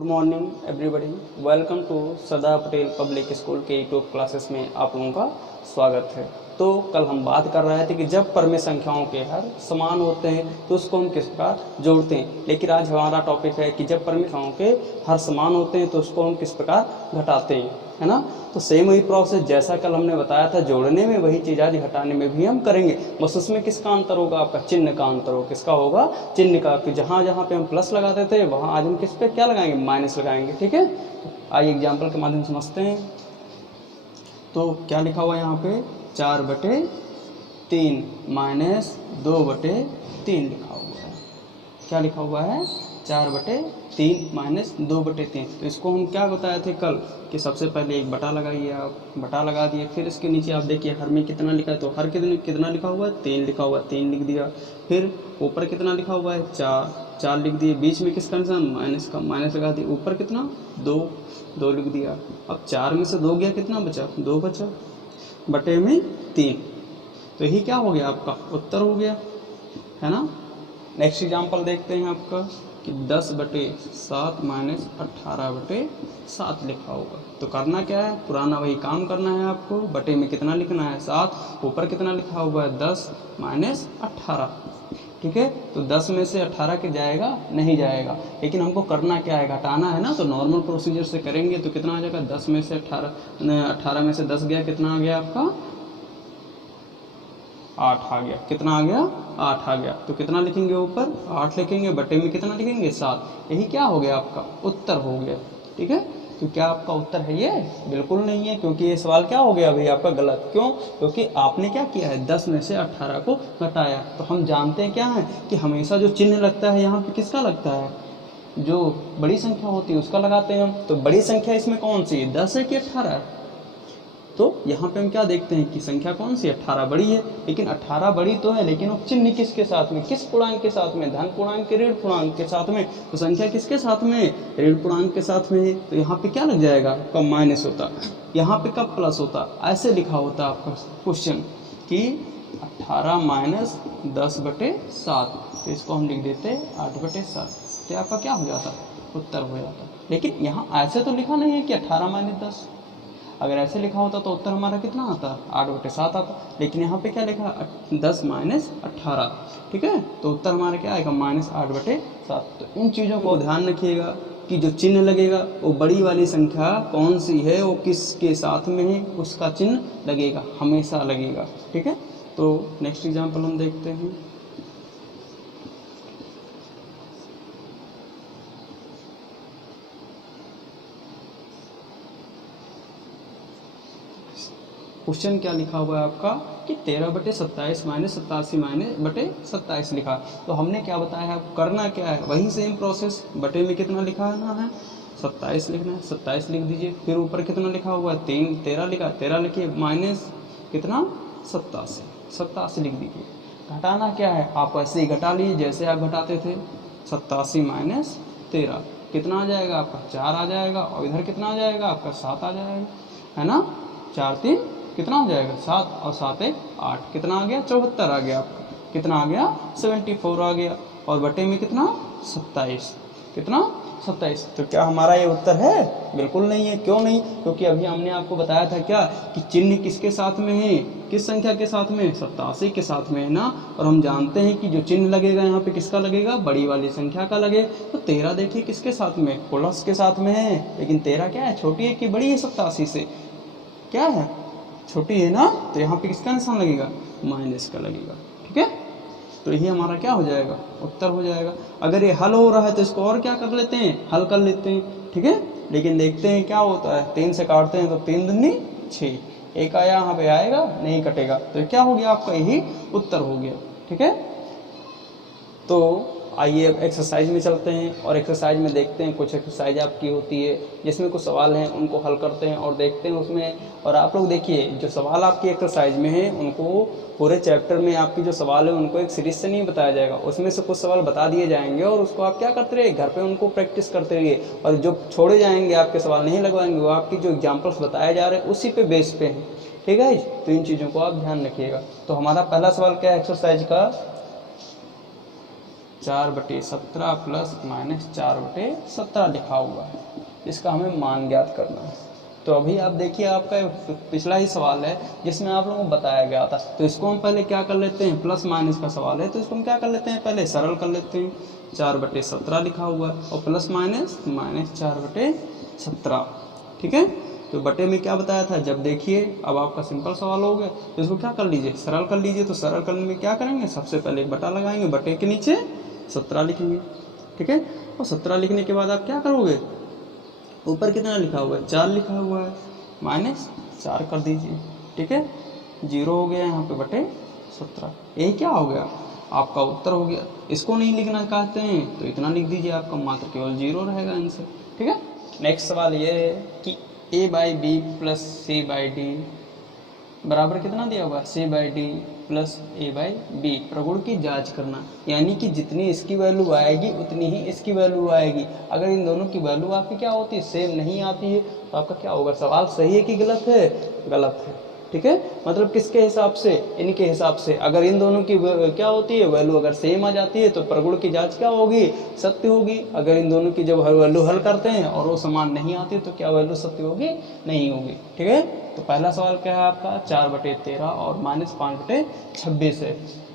Good morning everybody, welcome to Sardar Patel public school के YouTube classes में आप लोगों का स्वागत है। तो कल हम बात कर रहे थे कि जब परमेय संख्याओं के हर समान होते हैं तो उसको हम किस प्रकार जोड़ते हैं, लेकिन आज हमारा टॉपिक है कि जब परमेय संख्याओं के हर समान होते हैं तो उसको हम किस प्रकार घटाते हैं, है ना। तो सेम वही प्रोसेस जैसा कल हमने बताया था जोड़ने में, वही चीज़ आज घटाने में भी हम करेंगे। बस उसमें किसका अंतर होगा, आपका चिन्ह का अंतर होगा। किसका होगा? चिन्ह का। कि जहाँ जहाँ पे हम प्लस लगाते थे वहाँ आज हम किस पे क्या लगाएंगे? माइनस लगाएंगे। ठीक है, तो आइए एग्जाम्पल के माध्यम से समझते हैं। तो क्या लिखा हुआ है यहाँ पे? 4/3 माइनस 2/3 लिखा हुआ है। क्या लिखा हुआ है? 4/3 माइनस 2/3। तो इसको हम क्या बताए थे कल कि सबसे पहले एक बटा लगाइए, आप बटा लगा दिए, फिर इसके नीचे आप देखिए हर में कितना लिखा है, तो हर कितना लिखा हुआ है? 3 लिखा हुआ है, 3 लिख दिया। फिर ऊपर कितना लिखा हुआ है? 4 लिख दिए। बीच में किसका निशान? माइनस का, माइनस लगा दिए। ऊपर कितना? 2 लिख दिया। अब 4 में से 2 गया, कितना बचा? 2 बचा, बटे में 3। तो यही क्या हो गया? आपका उत्तर हो गया, है ना। नेक्स्ट एग्जाम्पल देखते हैं आपका कि 10/7 माइनस 18/7 लिखा होगा। तो करना क्या है? पुराना वही काम करना है आपको। बटे में कितना लिखना है? 7। ऊपर कितना लिखा हुआ है? 10 माइनस 18। ठीक है, तो 10 में से 18 के जाएगा? नहीं जाएगा। लेकिन हमको करना क्या है? घटाना है ना। तो नॉर्मल प्रोसीजर से करेंगे तो कितना आ जाएगा? 10 में से 18 में से 10 गया, कितना आ गया आपका? 8 आ गया। कितना आ गया? 8 आ गया। तो कितना लिखेंगे? ऊपर 8 लिखेंगे, बटे में कितना लिखेंगे? 7। यही क्या हो गया? आपका उत्तर हो गया। ठीक है, तो क्या आपका उत्तर है ये? बिल्कुल नहीं है, क्योंकि ये सवाल क्या हो गया भाई आपका? गलत। क्यों? क्योंकि आपने क्या किया है? 10 में से 18 को घटाया। तो हम जानते हैं क्या है कि हमेशा जो चिन्ह लगता है यहाँ पे किसका लगता है? जो बड़ी संख्या होती है उसका लगाते हैं हम। तो बड़ी संख्या इसमें कौन सी है? 10 है कि 18 है? तो यहाँ पे हम क्या देखते हैं कि संख्या कौन सी? 18 बड़ी है। लेकिन 18 बड़ी तो है, लेकिन वो चिन्ह किसके साथ में? किस पूर्णांक के साथ में? धन पूर्णांक के ऋण पूर्णांक के साथ में। तो संख्या किसके साथ में? ऋण पूर्णांक के साथ में है। तो यहाँ पे क्या लग जाएगा? कब माइनस होता, यहाँ पे कब प्लस होता? ऐसे लिखा होता आपका क्वेश्चन कि 18 माइनस 10/7। तो इसको हम लिख देते 8/7। तो आपका क्या हो जाता? उत्तर हो जाता। लेकिन यहाँ ऐसे तो लिखा नहीं है कि 18 माइनस 10। अगर ऐसे लिखा होता तो उत्तर हमारा कितना आता? 8/7 आता। लेकिन यहाँ पे क्या लिखा? 10 माइनस 18। ठीक है, तो उत्तर हमारा क्या आएगा? -8/7। तो इन चीज़ों को ध्यान रखिएगा कि जो चिन्ह लगेगा वो बड़ी वाली संख्या कौन सी है, वो किसके साथ में है, उसका चिन्ह लगेगा, हमेशा लगेगा। ठीक है, तो नेक्स्ट एग्जाम्पल हम देखते हैं। क्वेश्चन क्या लिखा हुआ है आपका कि 13/27 माइनस 87/27 लिखा। तो हमने क्या बताया है? करना क्या है? वही सेम प्रोसेस। बटे में कितना लिखा है? 27 लिखना है, 27 लिख दीजिए। फिर ऊपर कितना लिखा हुआ है? 13 लिखा, 13 लिखिए, माइनस कितना? 87 लिख दीजिए। घटाना क्या है? आप ऐसे ही घटा लीजिए जैसे आप घटाते थे। 87 माइनस 13 कितना आ जाएगा आपका? 4 आ जाएगा। और इधर कितना आ जाएगा आपका? 7 आ जाएगा, है ना। 4 3 कितना हो जाएगा? 7, और 7 1 8। कितना आ गया? 74 आ गया आपका। कितना आ गया? 74 आ गया। और बटे में कितना? 27। कितना? 27। तो क्या हमारा ये उत्तर है? बिल्कुल नहीं है। क्यों नहीं? क्योंकि अभी हमने आपको बताया था क्या कि चिन्ह किसके साथ में है? किस संख्या के साथ में? 87 के साथ में, है ना। और हम जानते हैं कि जो चिन्ह लगेगा यहाँ पे किसका लगेगा? बड़ी वाली संख्या का लगे। तो 13 देखिए किसके साथ में? प्लस के साथ में है। लेकिन 13 क्या है? छोटी है कि बड़ी है? 87 से क्या है? छोटी है ना। तो यहाँ पे किसका निशान लगेगा? माइनस का लगेगा। ठीक है, तो यही हमारा क्या हो जाएगा? उत्तर हो जाएगा। अगर ये हल हो रहा है तो इसको और क्या कर लेते हैं? हल कर लेते हैं। ठीक है, लेकिन देखते हैं क्या होता है। 3 से काटते हैं तो 3 दूनी 6। एक आया, यहाँ पे आएगा नहीं, कटेगा। तो क्या हो गया आपका? यही उत्तर हो गया। ठीक है, तो आइए अब एक्सरसाइज में चलते हैं और एक्सरसाइज में देखते हैं। कुछ एक्सरसाइज आपकी होती है जिसमें कुछ सवाल हैं, उनको हल करते हैं और देखते हैं उसमें। और आप लोग देखिए जो सवाल आपकी एक्सरसाइज में है उनको पूरे चैप्टर में आपकी जो सवाल है उनको एक सीरीज से नहीं बताया जाएगा। उसमें से कुछ सवाल बता दिए जाएंगे और उसको आप क्या करते रहिए? घर पे उनको प्रैक्टिस करते रहिए। और जो छोड़े जाएंगे, आपके सवाल नहीं लगवाएंगे, वो आपकी जो एग्जाम्पल्स बताए जा रहे हैं उसी पे बेस पे हैं। ठीक है, तो इन चीज़ों को आप ध्यान रखिएगा। तो हमारा पहला सवाल क्या है एक्सरसाइज का? 4/17 प्लस माइनस 4/17 लिखा हुआ है। इसका हमें मान ज्ञात करना है। तो अभी आप देखिए, आपका पिछला ही सवाल है जिसमें आप लोगों को बताया गया था। तो इसको हम पहले क्या कर लेते हैं, प्लस माइनस का सवाल है तो इसको हम क्या कर लेते हैं, पहले सरल कर लेते हैं। 4/17 लिखा हुआ है और प्लस माइनस माइनस 4/17, ठीक है। तो बटे में क्या बताया था, जब देखिए अब आपका सिंपल सवाल हो गया तो इसको क्या कर लीजिए, सरल कर लीजिए। तो सरल करने में क्या करेंगे, सबसे पहले एक बटा लगाएंगे, बटे के नीचे 17 लिखेंगे, ठीक है। और 17 लिखने के बाद आप क्या करोगे, ऊपर कितना लिखा हुआ है, 4 लिखा हुआ है, माइनस 4 कर दीजिए, ठीक है। 0 हो गया यहाँ पे बटे 17, यही क्या हो गया, आपका उत्तर हो गया। इसको नहीं लिखना चाहते हैं तो इतना लिख दीजिए, आपका मात्र केवल 0 रहेगा आंसर, ठीक है। नेक्स्ट सवाल ये है कि a/b प्लस c/d बराबर कितना दिया हुआ है, c/d प्लस a/b। प्रगुण की जांच करना, यानी कि जितनी इसकी वैल्यू आएगी उतनी ही इसकी वैल्यू आएगी। अगर इन दोनों की वैल्यू आपकी क्या होती है, सेम नहीं आती है, तो आपका क्या होगा, सवाल सही है कि गलत है, गलत है, ठीक है। मतलब किसके हिसाब से, इनके हिसाब से। अगर इन दोनों की क्या होती है, वैल्यू अगर सेम आ जाती है तो प्रगुण की जांच क्या होगी, सत्य होगी। अगर इन दोनों की जब वैल्यू हल करते हैं और वो समान नहीं आती तो क्या वैल्यू सत्य होगी, नहीं होगी, ठीक है। तो पहला सवाल क्या है आपका, 4/13 और माइनस 5/26 है,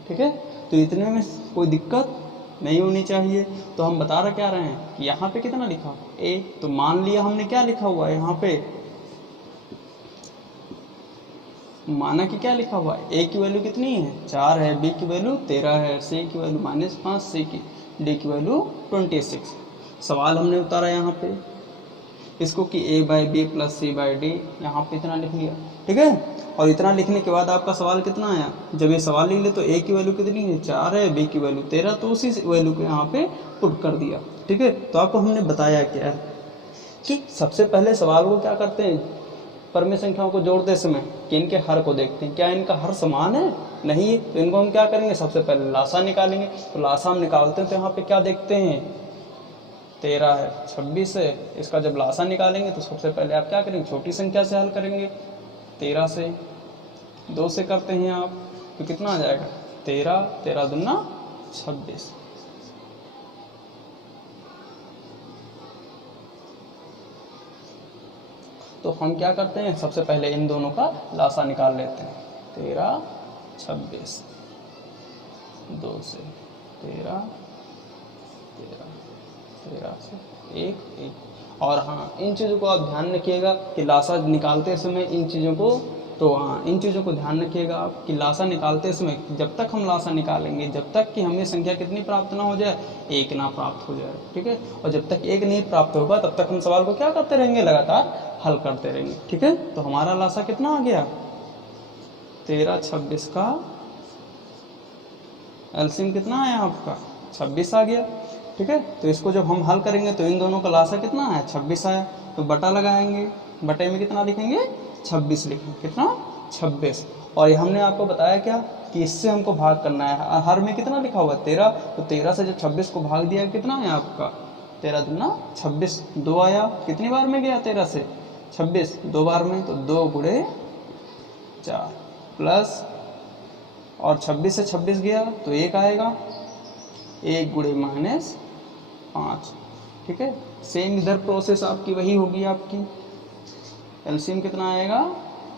ठीक है। तो इतने में कोई दिक्कत नहीं होनी चाहिए। तो हम बता रहे क्या रहे हैं कि यहाँ पे कितना लिखा, a। तो मान लिया हमने क्या लिखा हुआ है यहाँ पे, माना कि क्या लिखा हुआ है, a की वैल्यू कितनी है, 4 है, b की वैल्यू 13 है, c की वैल्यू -5, c की, d की वैल्यू 26। सवाल हमने उतारा यहाँ पे इसको कि a/b प्लस c/d, यहाँ पे इतना लिख लिया, ठीक है। और इतना लिखने के बाद आपका सवाल कितना आया, जब ये सवाल लिख ले तो a की वैल्यू कितनी है, 4 है, b की वैल्यू 13, तो उसी वैल्यू को यहाँ पे पुट कर दिया, ठीक है। तो आपको हमने बताया क्या है कि सबसे पहले सवाल को क्या करते हैं, परमेय संख्याओं को जोड़ते समय कि इनके हर को देखते हैं, क्या इनका हर समान है, नहीं है, तो इनको हम क्या करेंगे, सबसे पहले लासा निकालेंगे। तो लासा हम निकालते हैं तो यहाँ पे क्या देखते हैं, 13 है, 26 है, इसका जब लासा निकालेंगे तो सबसे पहले आप क्या करेंगे, छोटी संख्या से हल करेंगे। 13 से 2 से करते हैं आप तो कितना आ जाएगा, 13, 13 दूना 26। तो हम क्या करते हैं, सबसे पहले इन दोनों का लासा निकाल लेते हैं। 13, 26, 2 से 13, 13 से 1। और हाँ, इन चीज़ों को आप ध्यान रखिएगा कि लासा निकालते समय इन चीज़ों को, तो हाँ इन चीज़ों को ध्यान रखिएगा आप कि लासा निकालते समय जब तक हम लासा निकालेंगे, जब तक कि हमें संख्या कितनी प्राप्त ना हो जाए, 1 ना प्राप्त हो जाए, ठीक है। और जब तक 1 नहीं प्राप्त होगा तब तक हम सवाल को क्या करते रहेंगे, लगातार हल करते रहेंगे, ठीक है। तो हमारा लासा कितना आ गया, 13, 26 का एलसीएम कितना आया आपका, 26 आ गया, ठीक है। तो इसको जब हम हल करेंगे तो इन दोनों का लासा कितना आया, 26 आया। तो बटा लगाएंगे, बटे में कितना लिखेंगे, 26 लिखेंगे, कितना, 26। और ये हमने आपको बताया क्या कि इससे हमको भाग करना है, हर में कितना लिखा हुआ है, 13। तो 13 से जब 26 को भाग दिया कितना है आपका, 13 दूना 26, 2 आया, कितनी बार में गया 13 से 26, 2 बार में, तो 2 गुणे 4 प्लस, और 26 से 26 गया तो 1 आएगा, 1 गुणे -5, ठीक है। सेम इधर प्रोसेस आपकी वही होगी, आपकी एलसीएम कितना आएगा,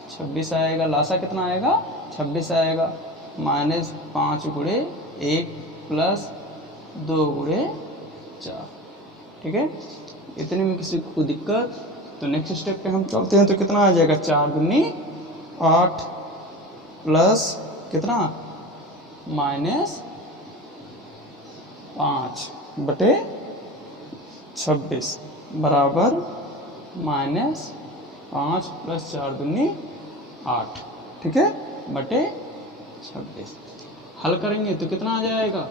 26 आएगा, लासा कितना आएगा, 26 आएगा, -5 गुणे 1 प्लस 2 गुणे 4, ठीक है। इतने में किसी को दिक्कत, तो नेक्स्ट स्टेप पे हम चलते हैं। तो कितना आ जाएगा, 4 दूनी 8 प्लस कितना, -5 बटे 26 बराबर -5 प्लस 4 दूनी 8, ठीक है, बटे 26। हल करेंगे तो कितना आ जाएगा,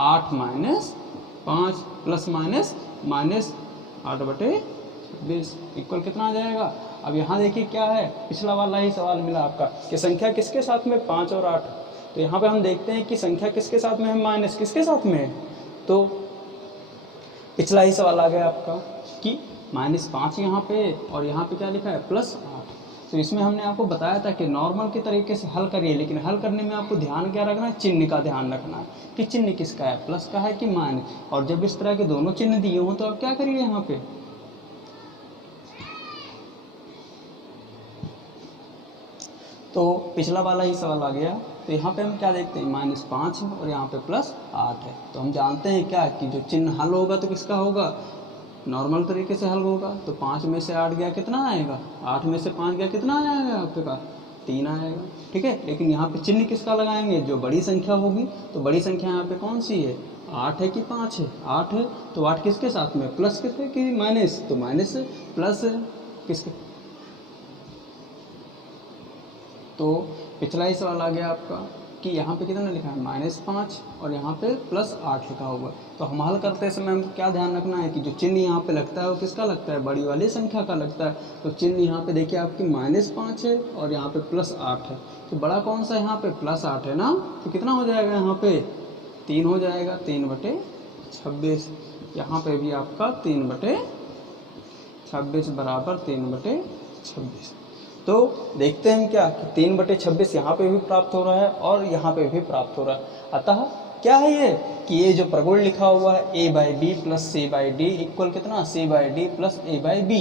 8 - 5 प्लस -8 बटे 26 इक्वल कितना आ जाएगा। अब यहाँ देखिए क्या है, पिछला वाला ही सवाल मिला आपका कि संख्या किसके साथ में, 5 और 8। तो यहाँ पे हम देखते हैं कि संख्या किसके साथ में है, माइनस किसके साथ में है। तो पिछला ही सवाल आ गया आपका कि -5 यहाँ पे और यहाँ पे क्या लिखा है, +8। तो इसमें हमने आपको बताया था कि नॉर्मल के तरीके से हल करिए, लेकिन हल करने में आपको ध्यान क्या रखना है, चिन्ह का ध्यान रखना है कि चिन्ह किसका है, प्लस का है कि माइनस। और जब इस तरह के दोनों चिन्ह दिए हों तो आप क्या करिए, यहाँ पे तो पिछला वाला ही सवाल आ गया। तो यहाँ पे हम क्या देखते हैं, -5 है और यहाँ पे +8 है। तो हम जानते हैं क्या कि जो चिन्ह हल होगा तो किसका होगा, नॉर्मल तरीके से हल होगा। तो 5 में से 8 गया कितना आएगा, 8 में से 5 गया कितना आएगा आपके पास, 3 आएगा। ठीक है, लेकिन यहाँ पे चिन्ह किसका लगाएंगे, जो बड़ी संख्या होगी। तो बड़ी संख्या यहाँ पे कौन सी है, 8 है कि 5 है, 8 है। तो 8 किसके साथ में, प्लस किसके कि माइनस, तो माइनस प्लस किसके। तो पिछला ही सवाल आ गया आपका कि यहाँ पे कितना लिखा है, -5 और यहाँ पे +8 लिखा हुआ है। तो हम हल करते समय हमको क्या ध्यान रखना है कि जो चिन्ह यहाँ पे लगता है वो किसका लगता है, बड़ी वाली संख्या का लगता है। तो चिन्ह यहाँ पे देखिए आपकी -5 है और यहाँ पे +8 है। तो बड़ा कौन सा है, यहाँ पे +8 है ना। तो कितना हो जाएगा, यहाँ पे 3 हो जाएगा, 3/26। यहाँ पे भी आपका 3/26 बराबर 3/26। तो देखते हैं क्या कि 3/26 यहाँ पे भी प्राप्त हो रहा है और यहाँ पे भी प्राप्त हो रहा है। अतः क्या है ये कि ये जो प्रगुण लिखा हुआ है a/b + c/d इक्वल कितना, c/d + a/b,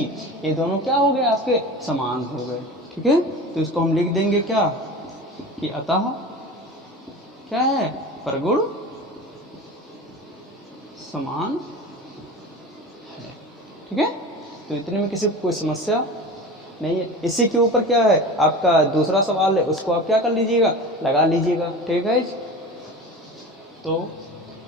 ये दोनों क्या हो गए, आपके समान हो गए। ठीक है, तो इसको हम लिख देंगे क्या कि अतः क्या है, प्रगुण समान है। ठीक है, तो इतने में किसी को कोई समस्या नहीं है। इसी के ऊपर क्या है आपका दूसरा सवाल है, उसको आप क्या कर लीजिएगा, लगा लीजिएगा। ठीक है, तो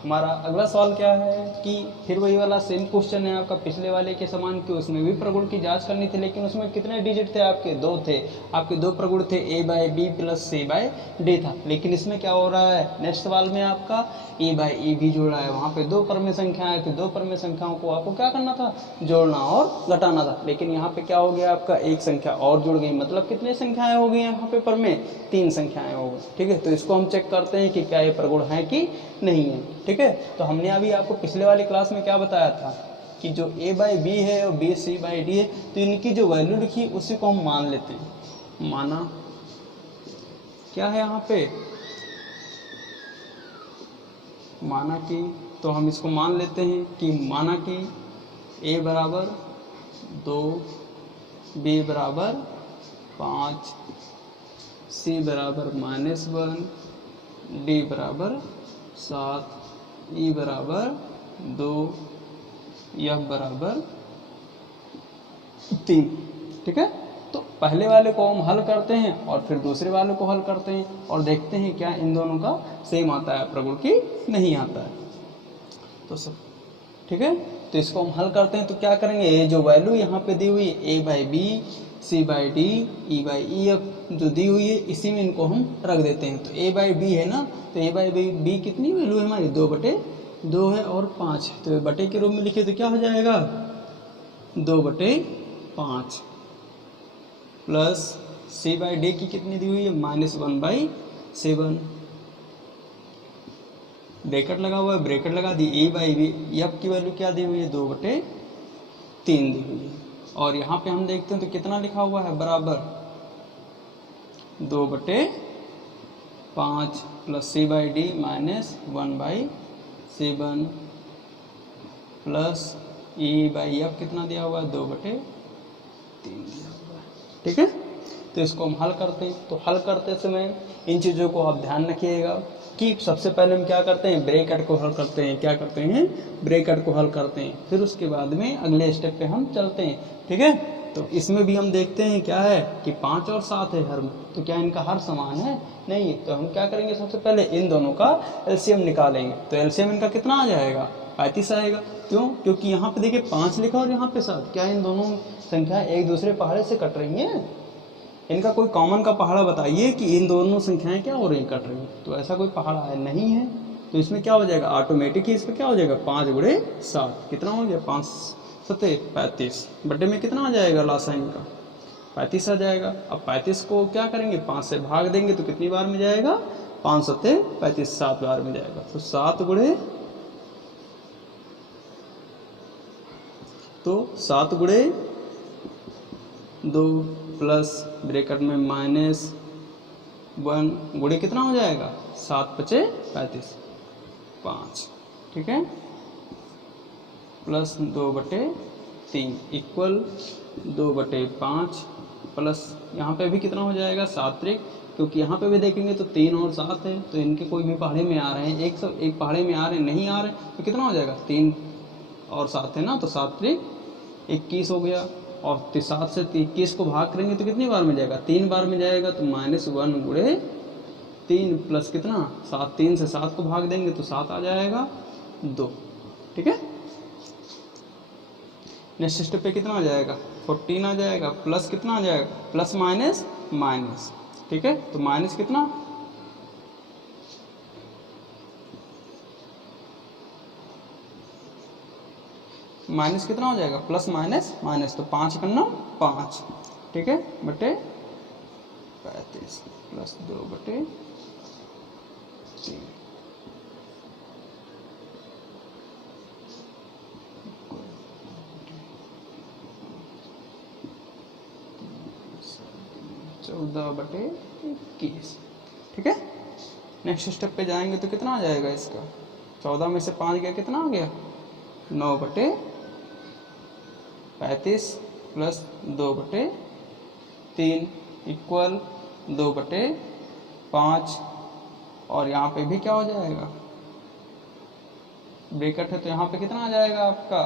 हमारा अगला सवाल क्या है कि फिर वही वाला सेम क्वेश्चन है आपका पिछले वाले के समान कि उसमें भी प्रगुण की जांच करनी थी, लेकिन उसमें कितने डिजिट थे आपके, 2 थे। आपके 2 प्रगुण थे, a/b + c/d था। लेकिन इसमें क्या हो रहा है, नेक्स्ट सवाल में आपका a/e भी जोड़ा है। वहाँ पे 2 परमेय संख्याएं थी, 2 परमेय संख्याओं को आपको क्या करना था, जोड़ना और घटाना था। लेकिन यहाँ पे क्या हो गया, आपका एक संख्या और जुड़ गई, मतलब कितनी संख्याएं हो गई यहाँ पे परमेय, 3 संख्याएं हो गई। ठीक है, तो इसको हम चेक करते हैं कि क्या ये प्रगुण है कि नहीं है। ठीक है, तो हमने अभी आपको पिछले वाली क्लास में क्या बताया था कि जो a/b है और b c/d है, तो इनकी जो वैल्यू लिखी उसी को हम मान लेते हैं। माना क्या है यहाँ पे, माना कि, तो हम इसको मान लेते हैं कि माना कि a बराबर 2, b बराबर 5, c बराबर -1, d बराबर 7, ई बराबर 2, यह बराबर 3। ठीक है, तो पहले वाले को हम हल करते हैं और फिर दूसरे वाले को हल करते हैं और देखते हैं क्या इन दोनों का सेम आता है प्रगुण की नहीं आता है। तो सब ठीक है, तो इसको हम हल करते हैं। तो क्या करेंगे, ये जो वैल्यू यहाँ पे दी हुई है a/b c/d e/e जो दी हुई है इसी में इनको हम रख देते हैं। तो a/b है ना, तो a/b कितनी वैल्यू है हमारी, 2/2 है और 5 है। तो बटे के रूप में लिखे तो क्या हो जाएगा, 2/5 प्लस c/d की कितनी दी हुई है, -1/7। ब्रैकेट लगा हुआ है, ब्रैकेट लगा दी, a/b f की वैल्यू क्या दी हुई है, 2/3 दी हुई है। और यहाँ पे हम देखते हैं तो कितना लिखा हुआ है, बराबर 2/5 प्लस c/d -1/7 प्लस e/f कितना दिया हुआ है, 2/3 दिया हुआ है। ठीक है, तो इसको हम हल करते हैं। तो हल करते समय इन चीज़ों को आप ध्यान रखिएगा कि सबसे पहले हम क्या करते हैं, ब्रैकेट को हल करते हैं। क्या करते हैं, ब्रैकेट को हल करते हैं, फिर उसके बाद में अगले स्टेप पे हम चलते हैं। ठीक है, तो इसमें भी हम देखते हैं क्या है कि 5 और 7 है हर में, तो क्या इनका हर समान है, नहीं। तो हम क्या करेंगे, सबसे पहले इन दोनों का एलसीएम निकालेंगे। तो एलसीएम इनका कितना आ जाएगा, 35 आएगा। क्यों, क्योंकि यहाँ पे देखिए 5 लिखा और यहाँ पे 7, क्या इन दोनों संख्या एक दूसरे पहाड़े से कट रही हैं, इनका कोई कॉमन का पहाड़ा बताइए कि इन दोनों संख्याएं क्या हो रही हैं, कट रही हैं। तो ऐसा कोई पहाड़ा है नहीं है। तो इसमें क्या हो जाएगा, ऑटोमेटिक ही इसका क्या हो जाएगा, 5 × 7 कितना हो गया, 5 7 35 बटे में कितना आ जाएगा, लासा इनका 35 आ जाएगा। अब 35 को क्या करेंगे, 5 से भाग देंगे तो कितनी बार में जाएगा, 5 7 35 7 बार में जाएगा। तो 7 × तो 7 × 2 प्लस ब्रैकेट में -1 गुणे कितना हो जाएगा 7 × 5 = 35 5, ठीक है, प्लस 2/3 इक्वल 2/5 प्लस यहाँ पे भी कितना हो जाएगा 7 × क्योंकि यहाँ पे भी देखेंगे तो 3 और 7 है, तो इनके कोई भी पहाड़े में आ रहे हैं, एक पहाड़े में आ रहे हैं, नहीं आ रहे तो कितना हो जाएगा 3 और 7 है ना, तो 7 × 21 हो गया। और 7 से 21 को भाग करेंगे तो कितनी बार में जाएगा 3 बार में जाएगा, तो -1 गुणे 3 प्लस कितना 7, 3 से 7 को भाग देंगे तो 7 आ जाएगा 2, ठीक है। नेक्स्ट स्टेप पे कितना आ जाएगा 14 आ जाएगा, प्लस कितना आ जाएगा प्लस माइनस माइनस, ठीक है, तो माइनस कितना माइनस कितना हो जाएगा प्लस माइनस माइनस, तो 5 × 9 5, ठीक है, बटे 35 प्लस 2/3 14/21, ठीक है। नेक्स्ट स्टेप पे जाएंगे तो कितना आ जाएगा इसका 14 में से 5 गया कितना आ गया 9/35 प्लस 2/3 इक्वल 2/5 और यहाँ पे भी क्या हो जाएगा ब्रैकेट है, तो यहाँ पे कितना आ जाएगा आपका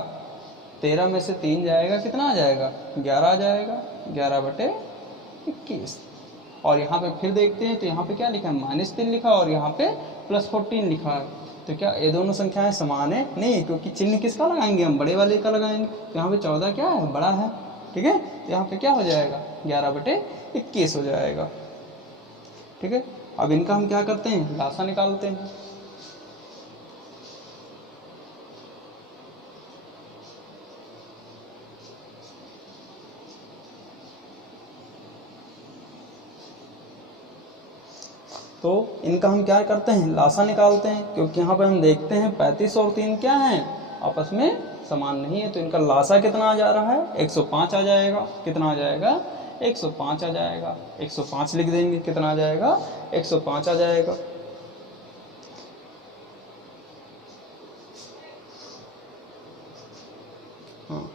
13 में से 3 जाएगा कितना आ जाएगा 11 आ जाएगा 11/21। और यहाँ पे फिर देखते हैं तो यहाँ पे क्या लिखा है -3 लिखा और यहाँ पे +14 लिखा है, तो क्या ये दोनों संख्याएं समान है नहीं, क्योंकि चिन्ह किसका लगाएंगे हम बड़े वाले का लगाएंगे, तो यहाँ पे 14 क्या है बड़ा है, ठीक है, तो यहाँ पे क्या हो जाएगा 11/21 हो जाएगा, ठीक है। अब इनका हम क्या करते हैं लासा निकालते हैं। तो इनका हम क्या करते हैं लासा निकालते हैं, क्योंकि यहाँ पे हम देखते हैं 35 और 3 क्या हैं आपस में समान नहीं है, तो इनका लासा कितना आ जा रहा है 105 आ जाएगा, कितना आ जाएगा 105 आ जाएगा, 105 लिख देंगे, कितना आ जाएगा 105 आ जाएगा। हाँ,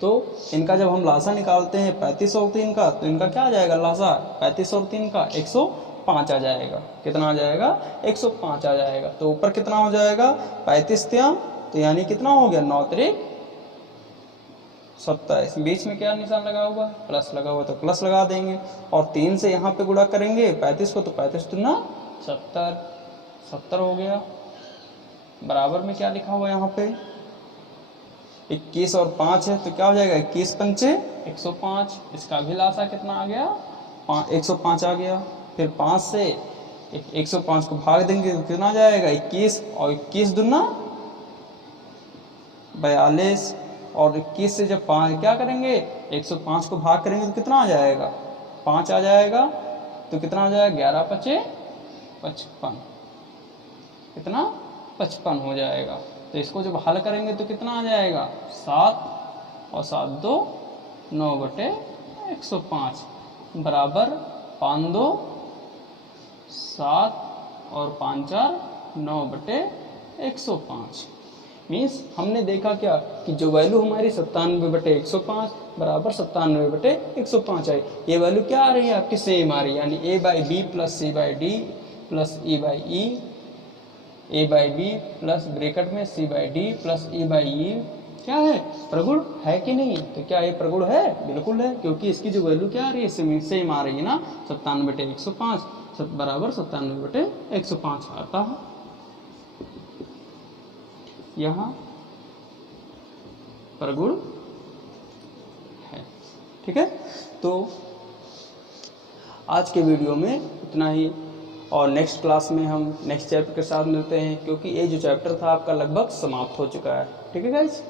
तो इनका जब हम लासा निकालते हैं 35 और 3 का, तो इनका क्या आ जाएगा लासा 35 और 3 का 105 आ जाएगा, कितना आ जाएगा 105 आ जाएगा। तो ऊपर कितना हो जाएगा 35 था, तो यानी कितना हो गया 9 × 27, बीच में क्या निशान लगा हुआ प्लस लगा हुआ, तो प्लस लगा देंगे और 3 से यहाँ पे गुणा करेंगे 35 को, तो 35 × 9 70 हो गया। बराबर में क्या लिखा हुआ यहाँ पे 21 और 5 है, तो क्या हो जाएगा 21 × 5 = 105, इसका भी लासा कितना आ गया 105 आ गया। फिर 5 से 105 को भाग देंगे तो कितना आ जाएगा 21 और 21 दूना 42 और 21 से जब 5 क्या करेंगे 105 को भाग करेंगे तो कितना आ जाएगा 5 आ जाएगा, तो कितना आ जाएगा 11 × 5 = 55, कितना 55 हो जाएगा। तो इसको जब हल करेंगे तो कितना आ जाएगा 7 और 7 2 9/105 बराबर 5 2 7 और 5 4 9/105। मीन्स हमने देखा क्या कि जो वैल्यू हमारी 97/105 बराबर 97/105 आई, ये वैल्यू क्या आ रही है आपकी सेम आ रही है, यानी a/b + c/d + e/e a/b plus bracket में c/d + e/e क्या है प्रगुण है कि नहीं, तो क्या ये प्रगुण है बिल्कुल है, क्योंकि इसकी जो वैल्यू क्या आ रही है सेम आ रही है ना 97/105 बराबर 97/105 आता है। यहाँ प्रगुण है, ठीक है। तो आज के वीडियो में इतना ही, और नेक्स्ट क्लास में हम नेक्स्ट चैप्टर के साथ मिलते हैं, क्योंकि ये जो चैप्टर था आपका लगभग समाप्त हो चुका है, ठीक है गाइस।